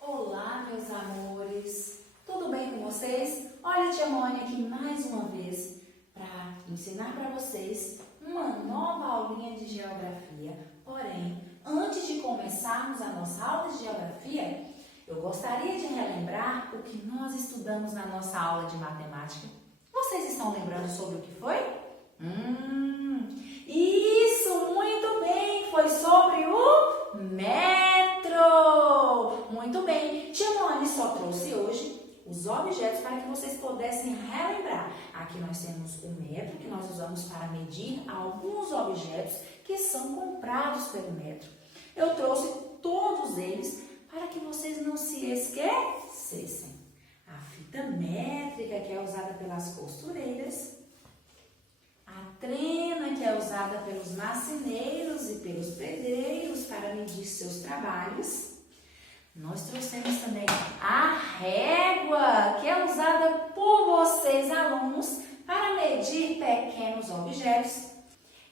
Olá, meus amores! Tudo bem com vocês? Olha a tia Mônica aqui mais uma vez para ensinar para vocês uma nova aulinha de geografia. Porém, antes de começarmos a nossa aula de geografia, eu gostaria de relembrar o que nós estudamos na nossa aula de matemática. Vocês estão lembrando sobre o que foi? Isso, muito bem! Foi sobre o metro! Muito bem! Tia Moane só trouxe hoje os objetos para que vocês pudessem relembrar. Aqui nós temos o metro, que nós usamos para medir alguns objetos que são comprados pelo metro. Eu trouxe todos eles para que vocês não se esquecessem. A fita métrica, que é usada pelas costureiras. A trena, que é usada pelos marceneiros e pelos pedreiros para medir seus trabalhos. Nós trouxemos também a régua, que é usada por vocês, alunos, para medir pequenos objetos.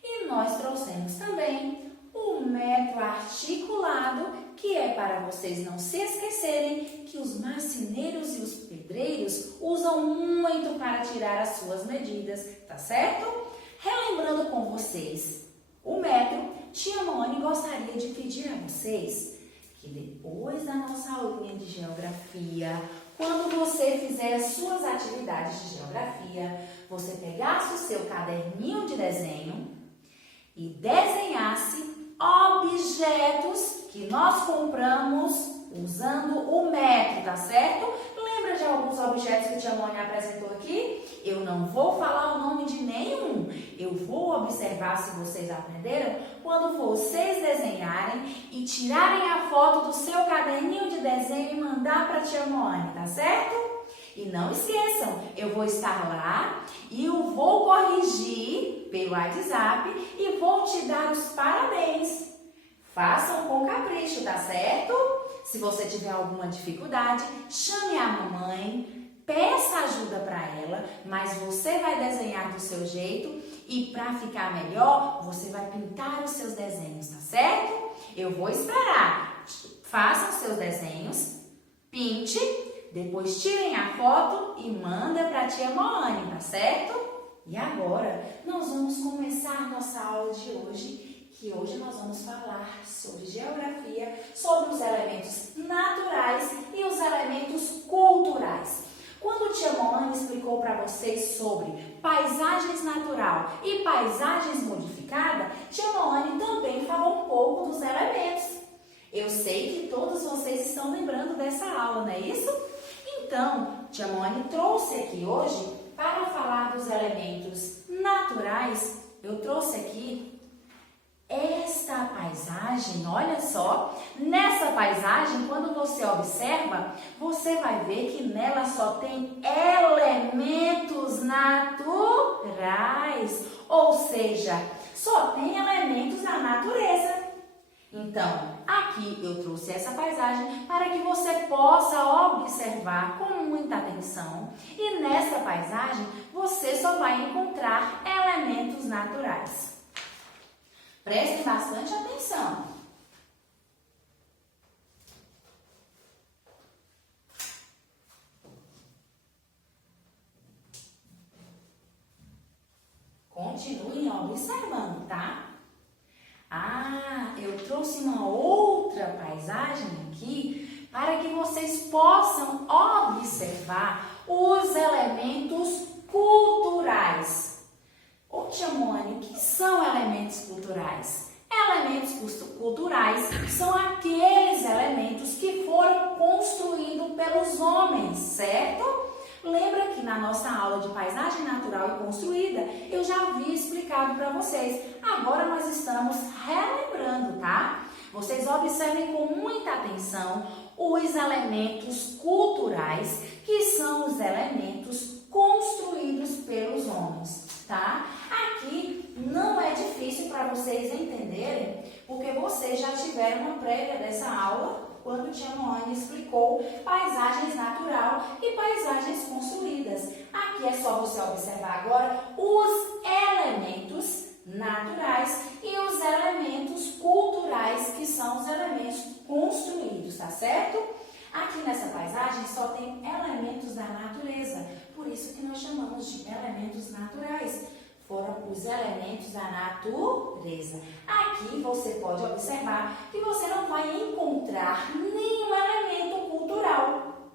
E nós trouxemos também o metro articulado, que é para vocês não se esquecerem que os marceneiros e os pedreiros usam muito para tirar as suas medidas, tá certo? Relembrando com vocês o metro, tia Moane gostaria de pedir a vocês que depois da nossa aulinha de geografia, quando você fizer as suas atividades de geografia, você pegasse o seu caderninho de desenho e desenhasse objetos que nós compramos usando o metro, tá certo? Lembra de alguns objetos que a tia Mônica apresentou aqui? Eu não vou falar o nome de nenhum. Eu vou observar se vocês aprenderam quando vocês desenharem e tirarem a foto do seu caderninho de desenho e mandar para a tia Mônica, tá certo? E não esqueçam, eu vou estar lá e eu vou corrigir pelo WhatsApp e vou te dar os parabéns. Façam com capricho, tá certo? Se você tiver alguma dificuldade, chame a mamãe, peça ajuda para ela, mas você vai desenhar do seu jeito e para ficar melhor, você vai pintar os seus desenhos, tá certo? Eu vou esperar. Façam os seus desenhos, pinte, depois tirem a foto e manda para a tia Moane, tá certo? E agora, nós vamos começar nossa aula de hoje, que hoje nós vamos falar sobre geografia, sobre os elementos naturais e os elementos culturais. Quando tia Moane explicou para vocês sobre paisagens natural e paisagens modificada, tia Moane também falou um pouco dos elementos. Eu sei que todos vocês estão lembrando dessa aula, não é isso? Então, tia Moane trouxe aqui hoje, para falar dos elementos naturais, eu trouxe aqui esta paisagem, olha só, nessa paisagem, quando você observa, você vai ver que nela só tem elementos naturais, ou seja, só tem elementos da natureza. Então, aqui eu trouxe essa paisagem para que você possa observar com muita atenção e nessa paisagem você só vai encontrar elementos naturais. Prestem bastante atenção. Continuem observando, tá? Eu trouxe uma outra paisagem aqui para que vocês possam observar os elementos culturais. Ô, tia Mônica, o que são elementos culturais? Elementos culturais são aqueles elementos que foram construídos pelos homens, certo? Lembra que na nossa aula de paisagem natural e construída, eu já havia explicado para vocês. Agora nós estamos relembrando, tá? Vocês observem com muita atenção os elementos culturais, que são os elementos vocês já tiveram uma prévia dessa aula, quando tia Moane explicou paisagens natural e paisagens construídas. Aqui é só você observar agora os elementos naturais e os elementos culturais, que são os elementos construídos, tá certo? Aqui nessa paisagem só tem elementos da natureza, por isso que nós chamamos de elementos naturais. Foram os elementos da natureza. Aqui você pode observar que você não vai encontrar nenhum elemento cultural.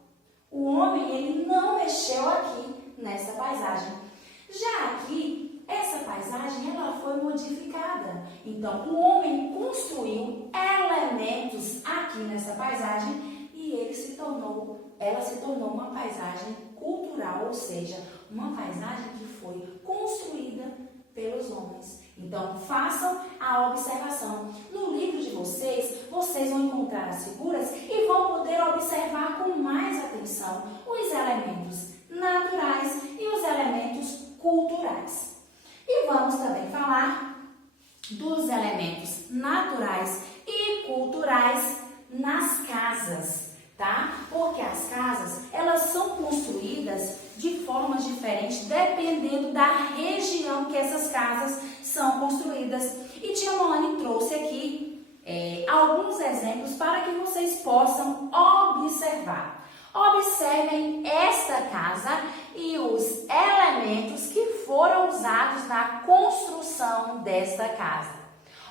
O homem, ele não mexeu aqui nessa paisagem. Já aqui, essa paisagem, ela foi modificada. Então, o homem construiu elementos aqui nessa paisagem e ela se tornou uma paisagem cultural, ou seja, uma paisagem que foi construída pelos homens. Então, façam a observação. No livro de vocês, vocês vão encontrar as figuras e vão poder observar com mais atenção os elementos naturais e os elementos culturais. E vamos também falar dos elementos naturais e culturais nas casas, tá? Porque as casas, elas são construídas de formas diferentes dependendo da região que essas casas são construídas. E tia Moane trouxe aqui alguns exemplos para que vocês possam observar. Observem esta casa e os elementos que foram usados na construção desta casa.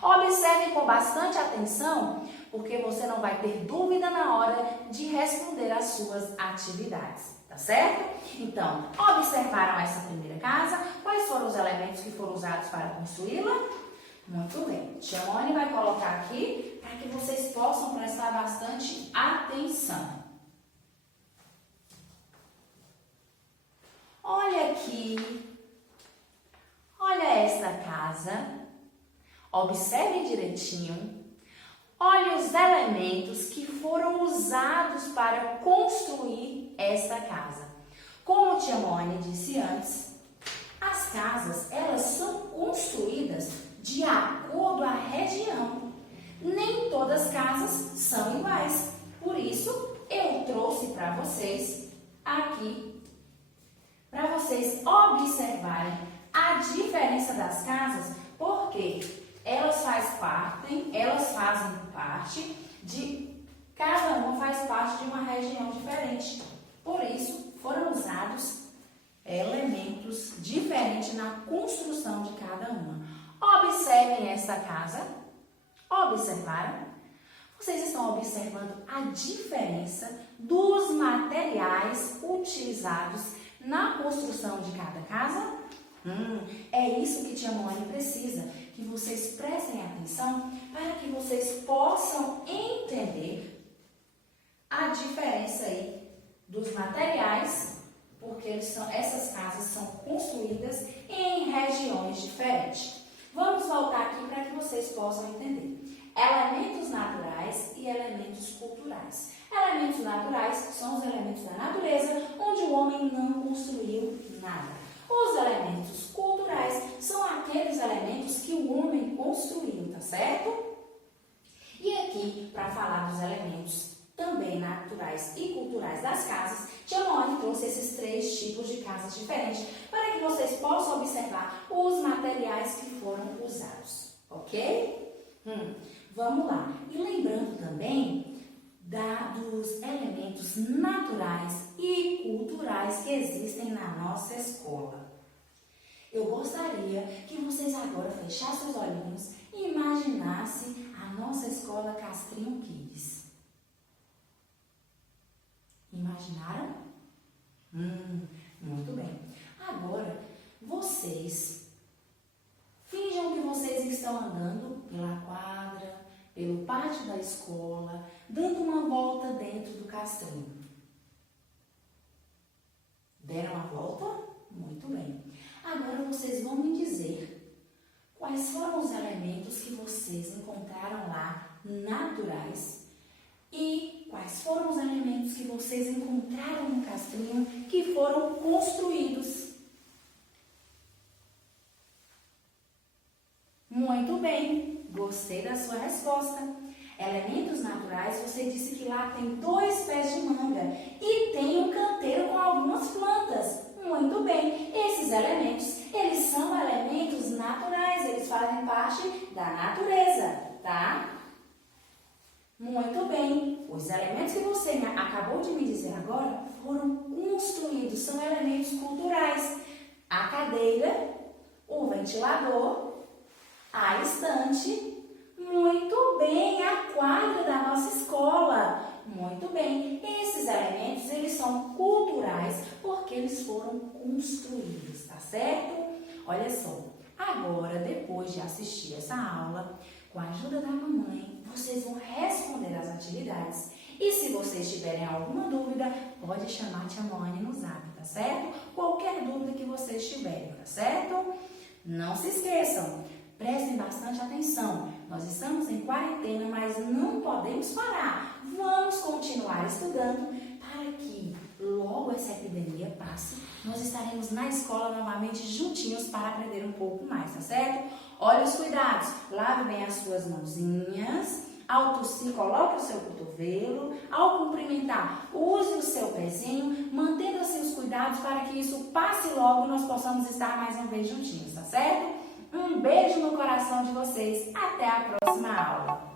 Observem com bastante atenção, porque você não vai ter dúvida na hora de responder às suas atividades, tá certo? Então, observaram essa primeira casa? Quais foram os elementos que foram usados para construí-la? Muito bem. Tia Moane vai colocar aqui para que vocês possam prestar bastante atenção. Olha aqui. Olha esta casa. Observe direitinho. Olhe os elementos que foram usados para construir esta casa. Como tia Moane disse antes, as casas, elas são construídas de acordo à região. Nem todas as casas são iguais. Por isso, eu trouxe para vocês aqui, para vocês observarem a diferença das casas, porque elas fazem parte de, cada uma faz parte de uma região diferente. Por isso, foram usados elementos diferentes na construção de cada uma. Observem esta casa. Observaram? Vocês estão observando a diferença dos materiais utilizados na construção de cada casa? É isso que tia Moane precisa, que vocês prestem atenção para que vocês possam entender a diferença aí dos materiais, porque essas casas são construídas em regiões diferentes. Vamos voltar aqui para que vocês possam entender. Elementos naturais e elementos culturais. Elementos naturais são os elementos da natureza, onde o homem não construiu nada. Os elementos culturais são aqueles elementos que o homem construiu, tá certo? E aqui, para falar dos elementos também naturais e culturais das casas, tia Moane trouxe esses 3 tipos de casas diferentes para que vocês possam observar os materiais que foram usados, ok? Vamos lá. E lembrando também dos elementos naturais e culturais que existem na nossa escola. Eu gostaria que vocês agora fechassem os olhinhos e imaginassem a nossa escola Castrinho Kids. Imaginaram? Muito bem. Agora, vocês finjam que vocês estão andando pela quadra, pelo pátio da escola, dando uma volta dentro do castrinho. Deram a volta? Muito bem. Agora vocês vão me dizer quais foram os elementos que vocês encontraram lá naturais e quais foram os elementos que vocês encontraram no castrinho que foram construídos. Muito bem. Gostei da sua resposta. Elementos naturais, você disse que lá tem 2 pés de manga e tem um canteiro com algumas plantas. Muito bem, esses elementos, eles são elementos naturais, eles fazem parte da natureza, tá? Muito bem, os elementos que você acabou de me dizer agora foram construídos, são elementos culturais. A cadeira, o ventilador, a estante, muito bem, a quadra da nossa escola. Muito bem, esses elementos, eles são culturais porque eles foram construídos, tá certo? Olha só, agora, depois de assistir essa aula, com a ajuda da mamãe, vocês vão responder as atividades. E se vocês tiverem alguma dúvida, pode chamar a tia Moane no zap, tá certo? Qualquer dúvida que vocês tiverem, tá certo? Não se esqueçam, prestem bastante atenção. Nós estamos em quarentena, mas não podemos parar. Vamos continuar estudando para que logo essa epidemia passe. Nós estaremos na escola novamente juntinhos para aprender um pouco mais, tá certo? Olha os cuidados. Lave bem as suas mãozinhas. Ao tossir, coloque o seu cotovelo. Ao cumprimentar, use o seu pezinho. Mantendo assim os cuidados para que isso passe logo e nós possamos estar mais uma vez juntinhos, tá certo? Um beijo no coração de vocês. Até a próxima aula.